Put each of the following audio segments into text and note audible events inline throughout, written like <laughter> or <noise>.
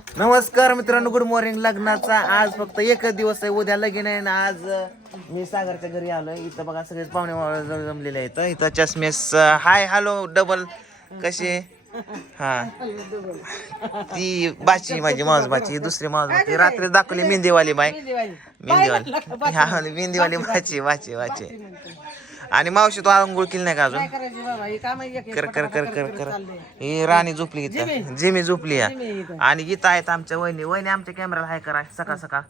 नमस्कार मित्रांनो good morning लग्नाचा आज फक्त एकच दिवस आहे. उद्या लगीन आहे ना आज मी सागरच्या घरी आलोय. इथं बघा सगळेच पाहुणे जमलेले आहेत. इथं चष्मेस हाय हॅलो डबल कसे हा. ती बाची माझी मावस बाची. दुसरी मावस बाची. रात्री दाखवली मेहंदीवाली बाई. मेहंदीवाली. हा मेहंदीवाली बाची बाची बाची. आणि मावशी तू आंघोळ केली नाही का अजून? करायची बाबा? हे काम आहे एक- कर कर कर कर कर. ही राणी झोपली इथं. जिमी. झोपली या. आणि इथं आहेत आमच्या वहिनी. वहिनी आमच्या कॅमेराला हाय करा. सकाळ सकाळ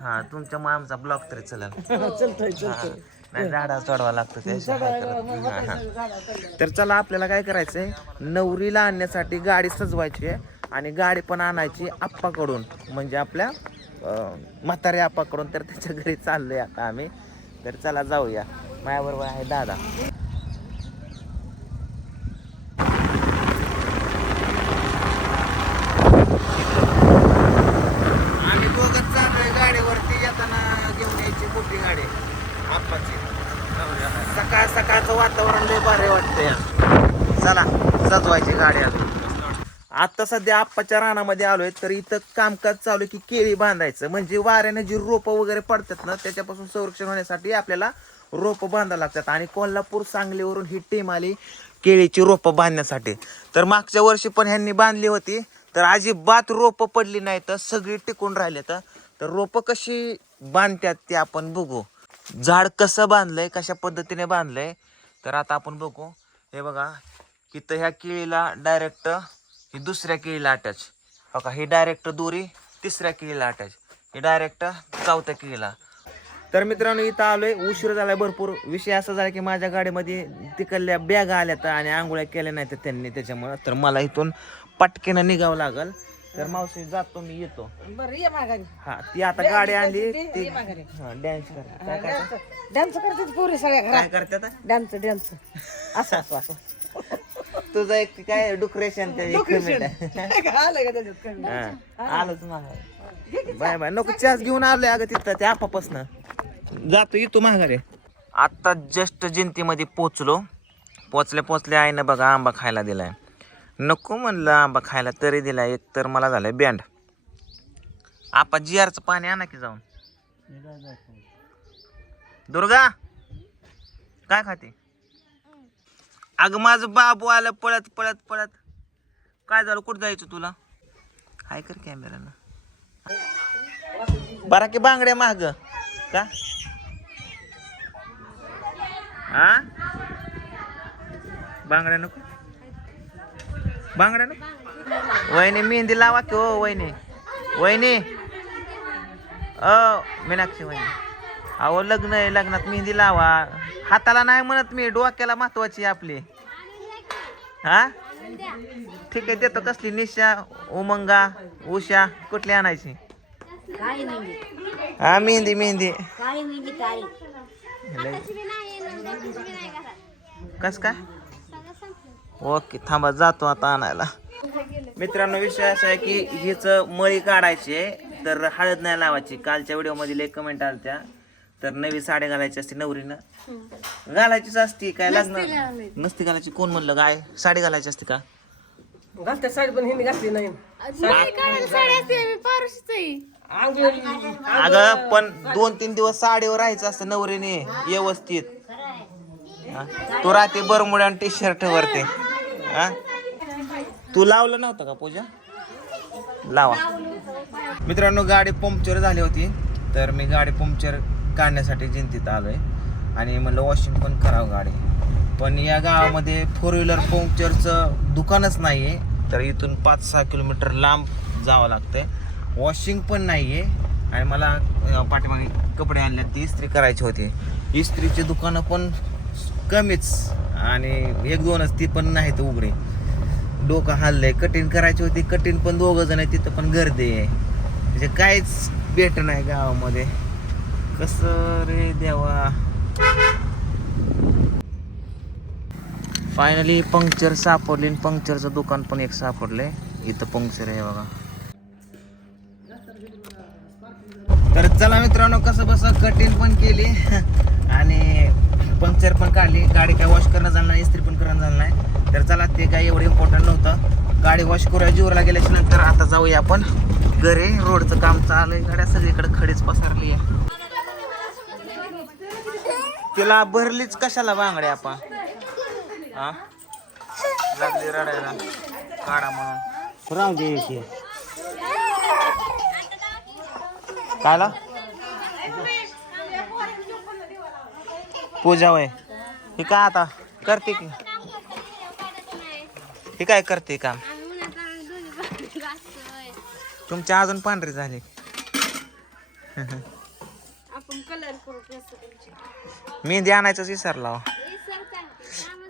हा तुमच्या मग आमचा ब्लॉग तरी चला चलतोय चलतोय. नाही झाडा चढवा लागतं त्याशिवाय काय करत नाही. हा, हा. तर चला आपल्याला काय करायचंय? नवरीला आणण्यासाठी गाडी सजवायची आहे आणि गाडी पण आणायची आप्पाकडून. म्हणजे आपल्या अं, म्हातारे आप्पाकडून. तर त्याच्या घरी चाललोय आता आम्ही. तर चला जाऊया. माझ्याबरोबर आहे दादा. आम्ही दोघं चाललोय गाडीवरती येताना घेऊन यायची मोठी गाडी. आप्पाची. सकाळ सकाळचं वातावरण लय भारी वाटतंय. चला सजवायची गाडी आता. आता सध्या आप्पाच्या रानामध्ये आलोय तर इथं कामकाज चालू आहे की केळी बांधायचं. म्हणजे वाऱ्याने जी रोपं वगैरे पडतात ना त्याच्यापासून संरक्षण होण्यासाठी आपल्याला रोपं बांधावं लागतात. आणि कोल्हापूर सांगलीवरून ही टीम आली केळीची रोपं बांधण्यासाठी. तर मागच्या वर्षी पण ह्यांनी बांधली होती. तर अजिबात रोपं पडली नाही तर सगळी टिकून राहिले तर रोपं कशी बांधतात ते आपण बघू. झाड कसं बांधलंय कशा पद्धतीने बांधलंय तर आता आपण बघू. हे बघा इथं ह्या केळीला डायरेक्ट ही दुसऱ्या केळीला अटॅच बघा ही डायरेक्ट दोरी तिसऱ्या केळीला अटॅच ही डायरेक्ट चौथ्या केळीला. तर मित्रांनो इथं आलोय. उशीर झालाय भरपूर. विषय असा झाला की माझ्या गाडीमध्ये तिकडल्या बॅगा आल्यात आणि आंघोळ्या केल्या नाहीत त्यांनी. त्याच्यामुळं तर मला इथून पटकेनं निघावं लागल. तर मावशी जातो मी येतो. बरं ये माघारी. हा ती आता गाडी आणली. ती हा डॅन्स कर. काय करतात डान्स करतात पुरी सगळ्या काय घरात करतात डान्स डान्स असं असं असं. <laughs> तुझं एक काय डुकरेशन ते एक <laughs> आलं का त्याच्यात कमी? हा आलोच माघारी. Bye bye. नको चहाच घेऊन आलोय अगं तिथं त्या आपापासनं. जातो येतो महागारे आत्ता जस्ट जिंतीमध्ये पोचलो. पोचल्या पोचल्या आईनं बघा आंबा खायला दिलाय. नको म्हणलं आंबा खायला तरी दिलाय एक तर मला झालंय बँड आपा जी आरचं पाणी आणा की जाऊन. दुर्गा काय खाते? अगं माझं बाबू आलं पळत पळत पळत. काय झालं? कुठं जायचं तुला? हाय कर कॅमेरानं बरा की बांगड्या माग. का? हा? बांगड्या नको? बांगड्या नको? वहिनी मेहंदी लावा की हो वहिनी? वहिनी? अ मीनाक्षी वहिनी. अहो लग्न आहे लग्नात मेहंदी लावा. हाताला नाही म्हणत मी डोक्याला महत्वाची आहे आपली. हा? ठीक आहे देतो. कसली? निशा उमंगा उषा कुठली आणायची? हा मेहंदी मेहंदी. कस काय? ओके थांबा जातो आता आणायला. मित्रांनो विषय असा आहे की हिच मळी काढायची आहे तर हळद नाही लावायची. कालच्या व्हिडिओमध्ये कमेंट आलत्या. तर नवी साडी घालायची असते नवरीनं. घालायचीच असती काय लग्न नसती घालायची. कोण म्हणलं काय साडी घालायची असते का? घालते साडी पण हिंदी घातली नाही. अगं पण दोन तीन दिवस साडीवर राहायचं असतं नवरीने व्यवस्थित? तू राहते बरमुड्या आणि टी शर्ट वरते. हा? तू लावलं नव्हतं का पूजा? लावा. मित्रांनो गाडी पंक्चर झाली होती तर मी गाडी पंक्चर काढण्यासाठी जिंतीत आलोय. आणि म्हणलं वॉशिंग पण करावं गाडी. पण या गावामध्ये फोर व्हीलर पंक्चरचं दुकानच नाही आहे तर इथून पाच सहा किलोमीटर लांब जावं लागतंय. वॉशिंग पण नाही आहे आणि मला पाठीमागे कपडे आणले ती इस्त्री करायची होती. इस्त्रीची दुकानं पण कमीच. आणि एक दोनच ती पण नाहीत उघडे डोकं हल्लंय. कटिंग करायची होती कटिंग पण दोघं जण आहे तिथं पण गर्दी आहे. म्हणजे काहीच भेट नाही गावामध्ये. कसं रे देवा? फायनली पंक्चर सापडली आणि पंक्चरचं दुकान पण एक सापडलंय. इथं पंक्चर आहे बघा. तर चला मित्रांनो कसं बस कटिंग पण केली. <laughs> आणि पंक्चर पण काढली गाडी काय वॉश करणं झालं नाही इस्त्री पण करणं झालं नाही. तर चला ते काय एवढं इम्पॉर्टंट नव्हतं. गाडी वॉश करूया जीवरला गेल्याच्यानंतर आता जाऊया आपण घरी. रोडचं काम चालू आहे गाड्या सगळीकडे खडीच पसरली आहे. तिला भरलीच कशाला बांगडे आपण? हा? लागली रडायला. काढा म्हणून. राहून दे. कायला? पूजा वय हे काय आता? करते की. हे काय करते काम? तुमच्या अजून पांढरी झाली. मेहंदी आणायचंच विसरला हो.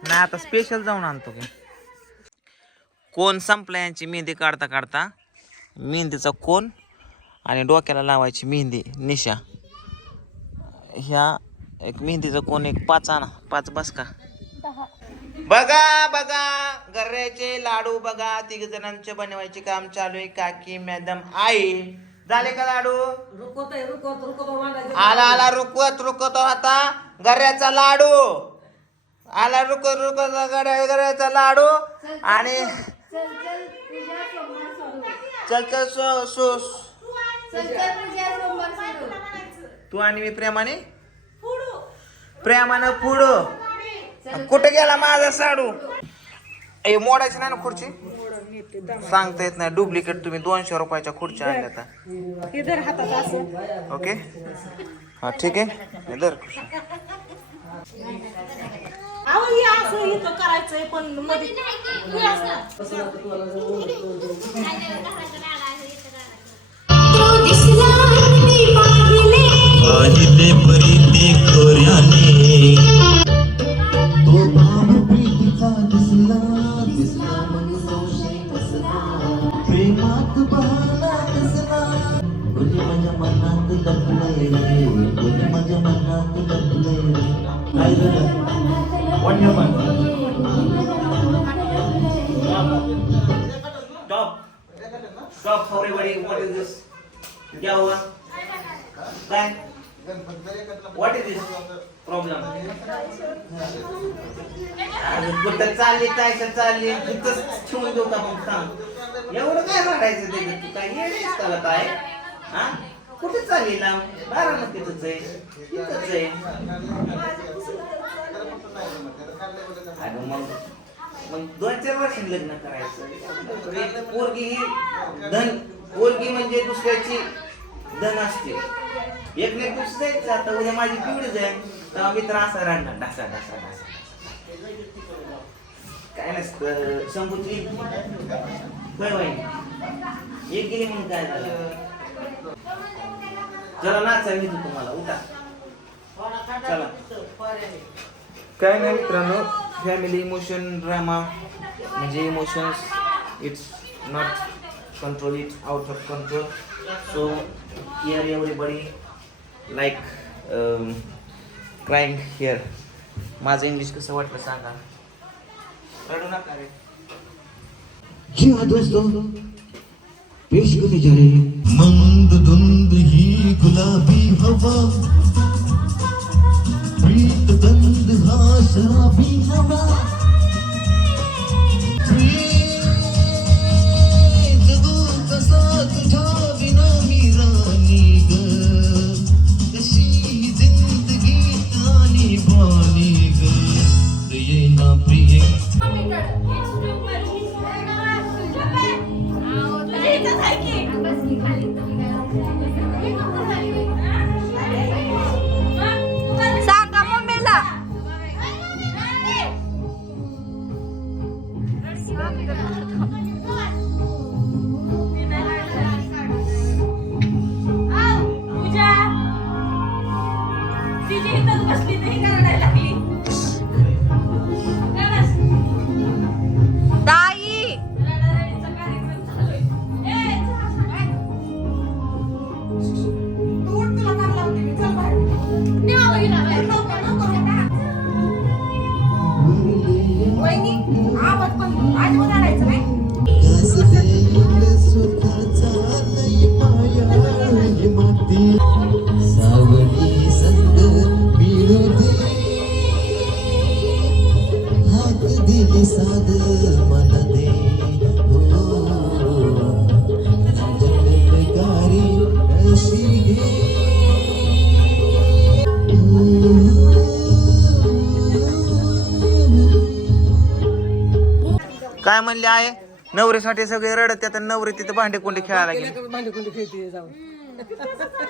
नाही आता स्पेशल जाऊन आणतो की. कोण संपला यांची मेहंदी काढता काढता? मेहंदीचा कोण? आणि डोक्याला लावायची मेहंदी निशा. ह्या एक मेहंदीचा कोण एक पाच आणा. पाच बस का? बघा बघा. गर्र्याचे लाडू बघा. तिघ जणांचे बनवायचे काम चालू आहे. काकी मॅडम आई. झाले का लाडू? रुकवत आहे रुकवत रुकवत मांडायचं आला आला. रुकवत रुकवतो आता. गर्याचा लाडू. आला रुकत रुकत गड्या गर्याचा लाडू. आणि चल चल सो सो तू आणि मी प्रेमाने प्रेमानं पुढं. कुठे गेला माझा साडू? ए मोडायची नाही ना खुर्ची? सांगता येत नाही. डुप्लिकेट तुम्ही दोनशे रुपयाच्या खुर्च्या आणल्या आता. इधर हातात असं. ओके? हा ठीक आहे. दर हे करायचंय पण मध्ये पाहिले परी ते खोऱ्याने तो भाव प्रीतीचा दिसला दिसला मग संशय कसला प्रेमात बहाना कसला कोणी माझ्या मनात लपलंय रे कोणी माझ्या मनात लपलंय रे काय झालं What happened? Stop. Stop everybody. What is this? क्या हुआ? काय? व्हॉट इज दिस प्रॉब्लेम कुठं चालली काय तर चालली तिथंच ठेवून देऊ का मग सांग. एवढं काय रडायचं ते? तू काय येडेस त्याला काय? हा? कुठे चालली ना बारामतीतच आहे तिथंच आहे अगं मग मग दोन चार वर्षांनी लग्न करायचं. पोरगी ही धन पोरगी म्हणजे दुसऱ्याची धन असते. एक नाही दिवस जायचं. आता उद्या माझी पिवडी जाईल तेव्हा मित्र असा राहणार. ढासा ढासा ढासा. काय नसतं. शंभूची होय होय एक गेली म्हणून काय झालं? चला नाचा मी तुम्हाला. उठा. चला. काय नाही मित्रांनो. फॅमिली इमोशन ड्रामा म्हणजे emotions it's not control it out of control so here everybody like crying here माझं इंग्लिश कसं वाटलं सांगा? रडू नका रे. जी हाँ दोस्तों पेश करने जा रहे हैं मंद धुंद ही गुलाबी हवा. प्रीत हा शराबी नवा नवरीसाठी सगळे रडत त्यात नवरी तिथे भांडे कोंडी खेळायला गेली. भांडी कोणी खेळते जाऊन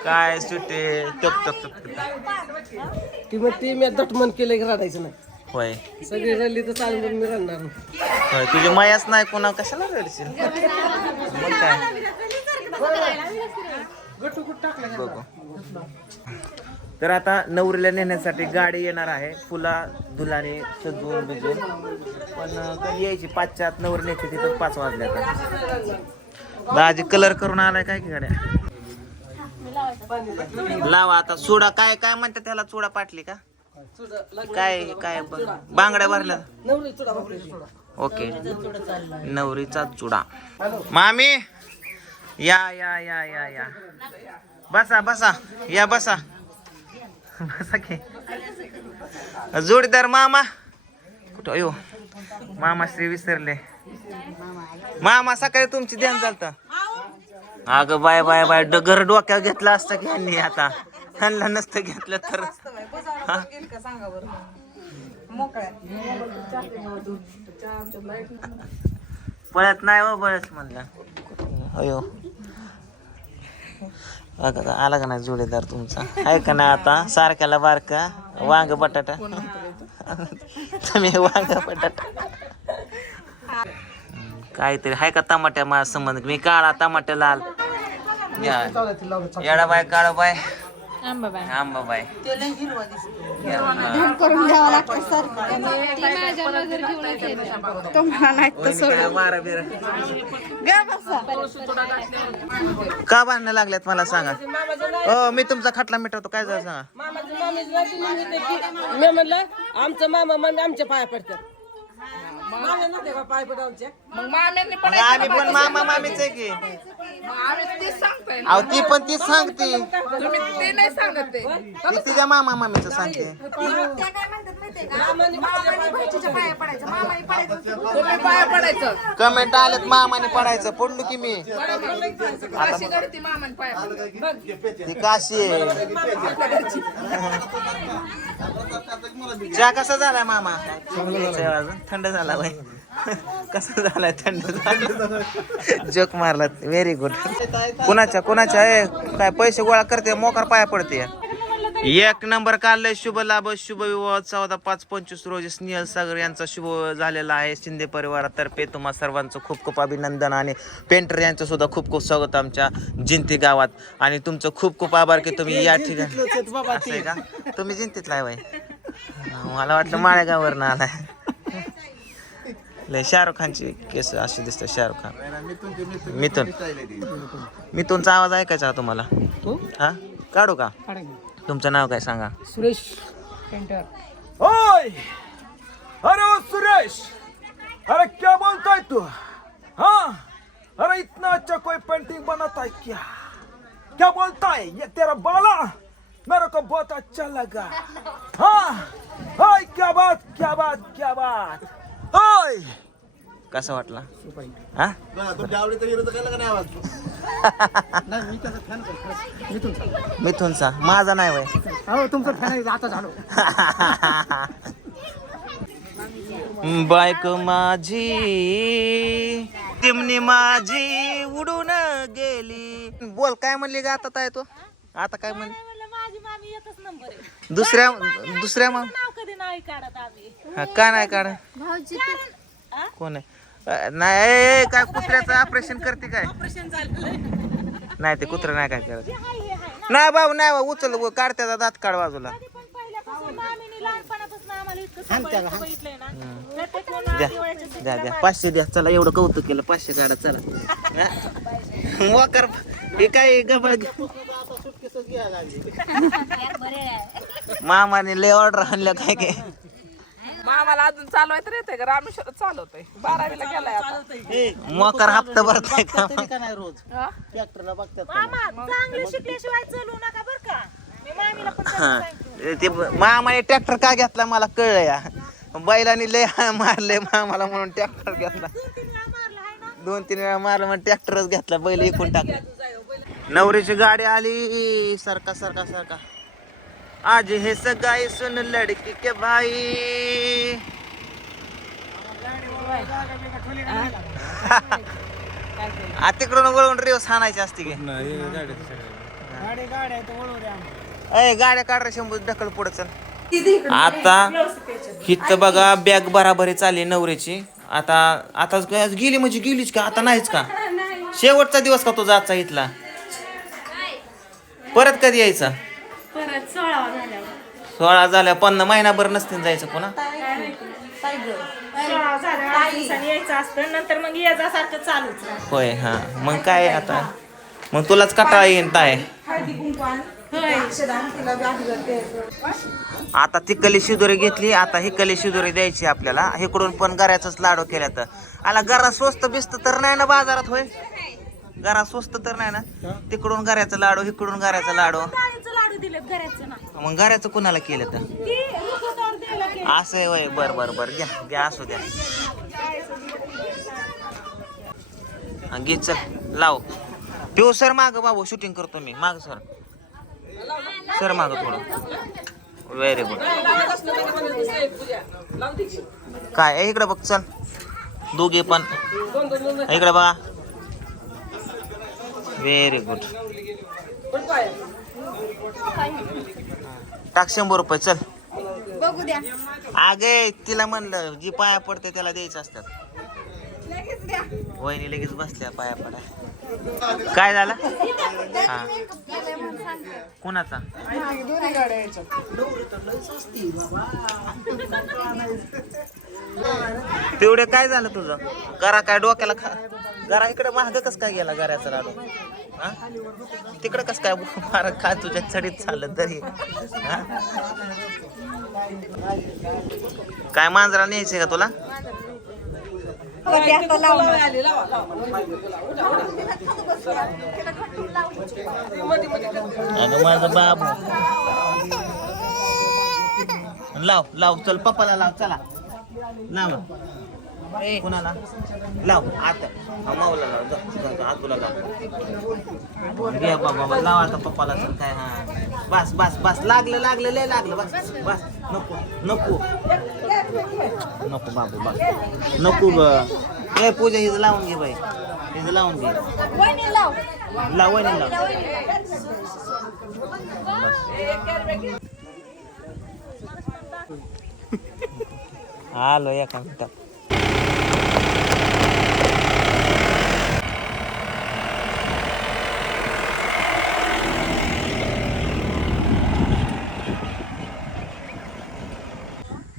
काय सुटे तप तप तप ती मग ती मी दटमन केलं की रडायचं नाही. होय. सगळी रडली तर चालून मी रडणार. होय तुझी मायाच नाही कोणा कशाला रडशील? मग काय? बघू. तर आता नवरीला नेण्यासाठी गाडी येणार आहे. फुला दुलाने सजवून बिजून पण कधी यायची? पाचच्या आत नवरी नेते तिथं पाच वाजल्या आता. दाजी कलर करून आलाय काय की गाड्या लावा आता सोडा. काय काय म्हणतात त्याला? चुडा पाटली का? काय काय? बांगड्या भरल्या? ओके. नवरीचा चुडा. मामी! या या या या या. बसा बसा. या बसा. बसा की जोडीदार मामा. कुठं? अयो. मामा श्री विसरले. मामा सकाळी तुमची ध्यान चालतं अगं बाय बाय बाय. डगर डोक्या डोक्यावर घेतलं असतं की ह्यांनी आता. ह्यांना नसतं घेतलं तर. पळत नाही हो बळच म्हणलं. अयो. बघा आला का नाही जोडीदार तुमचा? आहे का नाही आता? सारख्याला बारका? वांग बटाटा? तुम्ही वांग बटाटा? काहीतरी आहे का टमाट्या माझा संबंध? मी काळा टमाट्या लाल. या. बाय काळा बाय का बांधणं लागल्यात मला सांगा? हो मी तुमचा खटला मिटवतो. काय झालं सांगा? मी म्हणलं आमचं मामा म्हणजे आमच्या पाया पडतात. मामा नव्हते का पाय पड आमच्या मग आम्ही पण मामा मामीच आहे की. अहो ती पण तीच सांगते. ती तिच्या मामा मामीच सांगते. कमेंट आलेत मामाने पडायचं. पडलो की मी. ती काशी आहे. चहा कसा झालाय मामा? थंड झाला. बाई कसा झालाय थंड जोक मारला व्हेरी गुड कुणाच्या कुणाच्या? काय पैसे गोळा करते? मोकार पाया पडते. एक नंबर काढलाय शुभ लाभ शुभ विवाह. चौदा पाच पंचवीस रोजी स्नेहल सागर यांचा शुभ झालेला आहे. शिंदे परिवारातर्फे तुम्हा सर्वांचं खूप खूप अभिनंदन आणि पेंटर यांचं सुद्धा खूप खूप स्वागत आमच्या जिंती गावात. आणि तुमचं खूप खूप आभार की तुम्ही या ठिकाणी का? तुम्ही जिंतीतला आहे बाई मला वाटलं माळेगाववर ना आलाय. लय शाहरुख खानची केस अशी दिसते शाहरुख खान. मिथून. मिथूनचा आवाज ऐकायचा का तुम्हाला. हा? काढू का? तुमचं नाव काय सांगा? सुरेश पेंटर. ओए अरे सुरेश! अरे क्या बोलता है तू? हाँ? अरे इतना अच्छा कोई पेंटिंग बनाता है क्या? क्या बोलता है ये तेरा बाला? मेरे को बहुत अच्छा लगा। हाँ? क्या बात क्या बात क्या बात। होय कसं वाटला? हा? मिथूनचा. माझा नाही वय. <laughs> तुमचं बायको माझी तिमनी माझी उडून गेली. बोल काय म्हणली ग आता काय तो? आता काय म्हणली? एकच नंबर आहे. दुसऱ्या दुसऱ्या मग नाव कधी नाही काढत आम्ही. हा, का नाही काढ कोण आहे? अ, नाही ए, ए, काय कुत्र्याचं ऑपरेशन करते काय? ऑपरेशन झालेलं नाही ते कुत्रा नाही काय करत. नाही बाबू नाही बाबू उचल व, काढ त्याचा दात काढ बाजूला. पण पहिल्यापासून मामीने लहानपणापासून आम्हाला इतकं सांभाळून बघितलंय ना. प्रत्येक वेळेला द्या दिवाळीच्या द्या सुट्टीला द्या. पाचशे द्या चला एवढं कौतुक केलं पाचशे काढा चला. <laughs> वाकर हे काय गबाळ मामाने लय ऑर्डर आणल्या काय काय. मामाला अजून चालवायचं येते का रामेश्वर चालवतोय. बारावीला गेलाय आता. मोकर हप्ता भरताय का हा? मामा चांगले शिकल्याशिवाय चलू नका बर का. मी मामीला पण तसं हा. सांगते. ते मामाने ट्रॅक्टर का घेतला मला कळलं या. बैलाने लय मारले मामाला म्हणून ट्रॅक्टर घेतला. दोन तीन वेळा मारलं म्हणून ट्रॅक्टरच घेतला बैल इकून टाकला. नवरीची गाडी आली. सरका सरका सरका. आज हे सगाई सुन लड़की के भाई. आ तिकडून वळून रेवस हाणायची असते की. अय गाड्या काढ रे शंभर ढकल पुढे चल. आता हित बघा बॅग बराबरी चालली नवऱ्याची आता आता गेली म्हणजे गेलीच का? आता नाहीच का? <laughs> शेवटचा दिवस का तो जायचा इथला? परत कधी यायचा? परत सोळा झाल्यावर. सोळा झाल्या पन्ना महिनाभर नसतील जायचं पुन्हा? सोळा झाल्यावर आठ दिवसांनी यायचं असतं नंतर मग यायचं सारखं चालूच राहतं. होय हा. मग काय आता? मग तुलाच कटाळा येईन काय होय. आता ती कली शिदोरी घेतली आता ही कली शिदोरी द्यायची आपल्याला. इकडून पण गऱ्याचाच लाडू केला तर आला गरा स्वस्त बिस्त तर नाही ना बाजारात होय? गरा स्वस्त तर नाही ना? तिकडून गऱ्याचा लाडू इकडून गऱ्याचा लाडू. लाडू दिलेत घराचं ना. मग गऱ्याचं कुणाला केलं तर. असं आहे वय. बर बर बर. घ्या घ्या असू द्या. घे चल. लाव. पिऊ सर माग बाबू. शूटिंग करतो मी. माग सर. सर माग थोडं व्हेरी गुड काय? इकडे बघ चल. दोघे पण. इकडे बघा. व्हेरी गुड टाक शंभर रुपये चल. बघू द्या. अगे तिला म्हणलं जी पाया पडते त्याला द्यायचं असतात. वहिनी लगेच बसल्या पाया पडा काय झालं? हा. कोणाचा? तेवढे काय झालं तुझं? गरा काय डोक्याला खा गरा इकडे महाग कस काय गेला गऱ्याचा लाडू? हा? तिकडे कस काय मार खा तुझ्या चढीत झालं तरी. काय मांजरा न्यायचे का तुला? अगं माझं बाबू लाव लाव चल पप्पाला लाव चला. लाव. कुणाला? लाव आता. हा, माऊला लाव जा, आतूला बाबा लाव आता पप्पाला चल काय हा. बस बस बस. लागलं लागलं लय लागलं बस बस. नको नको. नको बाबू बाबू. नको ग. ए पूजा हिचं लावून घे बाई. हिचं लावून घे. वहिनी लाव लाव. लाव <laughs> आलो एका मिनिटात.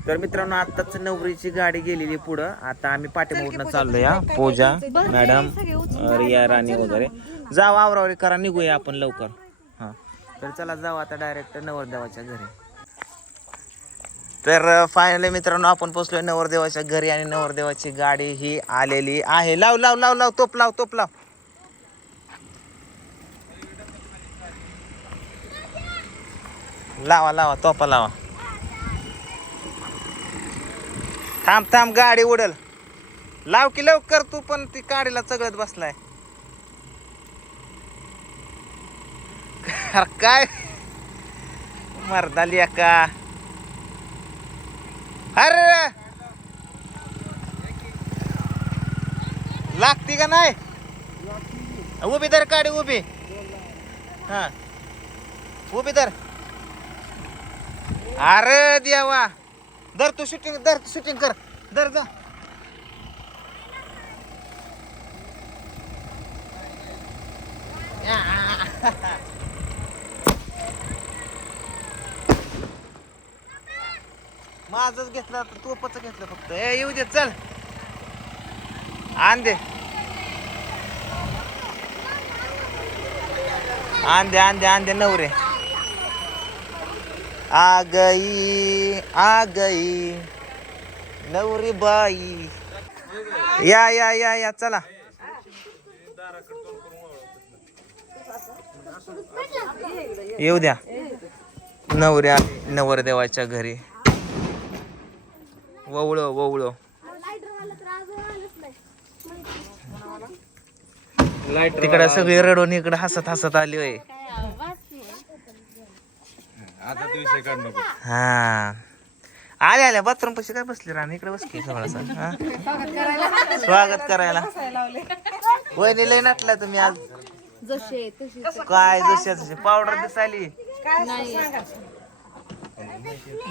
तर मित्रांनो आत्ताच नवरीची गाडी गेलेली पुढं. आता आम्ही पाठीमागून चाललोय. हा. पूजा मॅडम रिया राणी वगैरे. जाऊ आवरावरी करा निघूया आपण लवकर. हा. तर चला जाऊ आता डायरेक्ट नवरदेवाच्या घरी. तर फायनली मित्रांनो आपण पोचलोय नवरदेवाच्या घरी आणि नवरदेवाची गाडी ही आलेली आहे. लाव लाव लाव लाव तोप लाव तोप लाव. लावा लावा तोपा लावा. थांब थांब गाडी उडल. लाव की लवकर तू पण ती गाडीला चगळत बसलाय. काय? मर्दाली का अरे लागती का नाही? उभी तर काढी उभी. हा. उभी तर अरे देवा. धर तू शूटिंग धर शूटिंग कर. धर जा माझच घेतलं तर तोपच घेतलं फक्त. ए येऊ दे चल. आण दे. आण दे आण दे आण दे नवरे. आ गई आ गई नवरी बाई. या या या या चला. येऊ द्या. नवऱ्या नवरदेवाच्या घरी. ववळ ववळ. तिकडं सगळी रडून इकडं हसत हसत आली होय. हा. आले आल्या बाथरूम पशी काय बसली राणी? इकडे बसली थोडासा हा? स्वागत करायला. वहिनी लय नटला तुम्ही आज. काय जशी जशी पावडर दिसायली.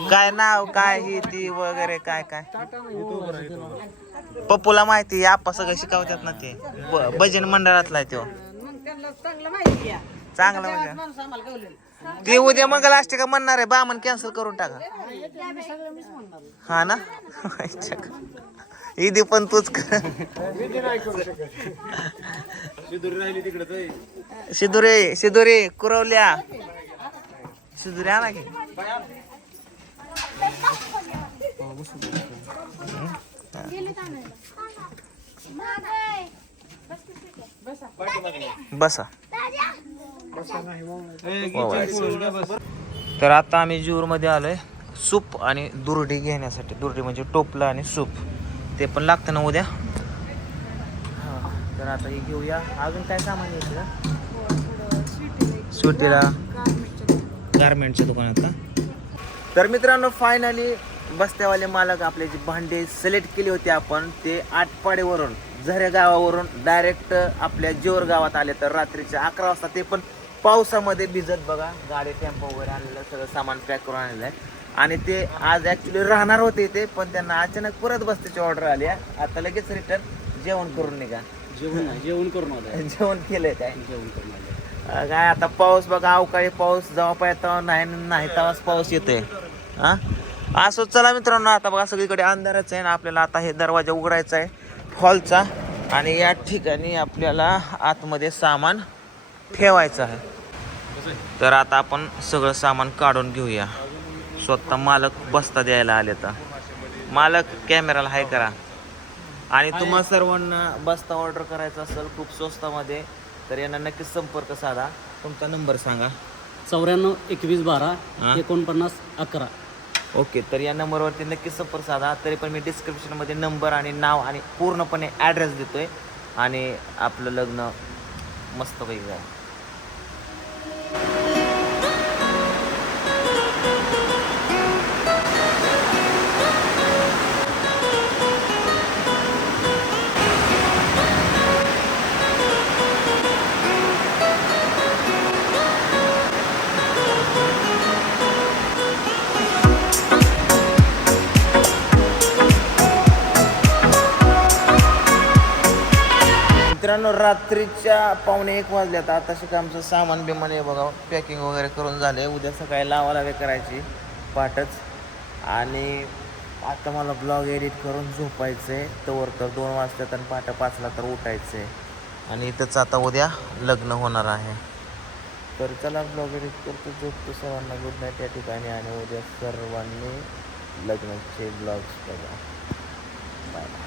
काय नाव काय ही ती वगैरे काय काय? पप्पूला माहिती आप्पा सगळं शिकवतात ना ते. ब- भजन मंडळातला आहे तो. चांगलं माहिती आहे चांगला म्हणजे. माणूस आम्हाला गवलेलं ते उद्या मंगल असते का म्हणणार आहे बामन कॅन्सल करून टाका. हा ना? ईदी पण तूच कर. शिदुरे शिदुरे कुरवल्या. शिदुरे आणा की बसा. तर आता आम्ही ज्यूरमध्ये आलोय सूप आणि दुरडी घेण्यासाठी. दुरडी म्हणजे टोपलं आणि सूप. ते पण लागतं ना उद्या? हा, तर आता हे घेऊया. अजून काय सामान घ्यायचं का सुटीला गारमेंटच्या दुकानात का? तर मित्रांनो फायनली बस्त्यावाले मालक आपले जे भांडे सिलेक्ट केले होते आपण ते आठपाडेवरून झरे गावावरून डायरेक्ट आपल्या जोर गावात आले तर रात्रीच्या अकरा वाजता ते पण पावसामध्ये भिजत बघा. गाडी टेम्पो वगैरे आणलेलं सगळं सामान पॅक करून आणलेलं आहे आणि ते आज ॲक्च्युली राहणार होते ते पण त्यांना अचानक परत बस्त्याची ऑर्डर आली. आता लगेच रिटर्न जेवण करून निघा. जेवण जेवण करून <laughs> जेवण केलंय काय? जेवण करून काय आता पाऊस बघा अवकाळी पाऊस जेव्हा पाहिजे नाही नाही तेव्हाच पाऊस येतोय. हा? असो चला मित्रांनो आता बघा सगळीकडे अंधारच आहे ना आपल्याला आता हे दरवाजा उघडायचा आहे. हॉलचा आणि या ठिकाणी आपल्याला आतमध्ये सामान ठेवायचं आहे. तर आता आपण सगळं सामान काढून घेऊया. स्वतः मालक बस्ता द्यायला आले तर. मालक कॅमेराला हाय करा. आणि तुम्हा सर्वांना बस्ता ऑर्डर करायचा असेल खूप स्वस्तामध्ये तर यांना नक्कीच संपर्क साधा. तुमचा नंबर सांगा. चौऱ्याण्णव एकवीस? बारा एकोणपन्नास अकरा. ओके तर या नंबरवरती नक्कीच संपर्क साधा. तरी पण मी डिस्क्रिप्शनमध्ये नंबर आणि नाव आणि पूर्णपणे ॲड्रेस देतो आहे आणि आपलं लग्न मस्तपैकी आहे मित्रांनो रात्रीच्या पावणे एक वाजल्यात. आता शिका आमचं सामान बिमान आहे बघा पॅकिंग वगैरे करून झाले. उद्या सकाळी लावा लावे करायची पाठच. आणि आता मला ब्लॉग एडिट करून झोपायचं आहे तवर तर दोन वाजता आणि पहाटे पाचला तर उठायचं आहे आणि इथंच आता उद्या लग्न होणार आहे. तर चला ब्लॉग एडिट करतो. झोपतो सर्वांना. गुड नाईट या ठिकाणी. आणि उद्या सर्वांनी लग्नाचे ब्लॉग्स बघा. बाय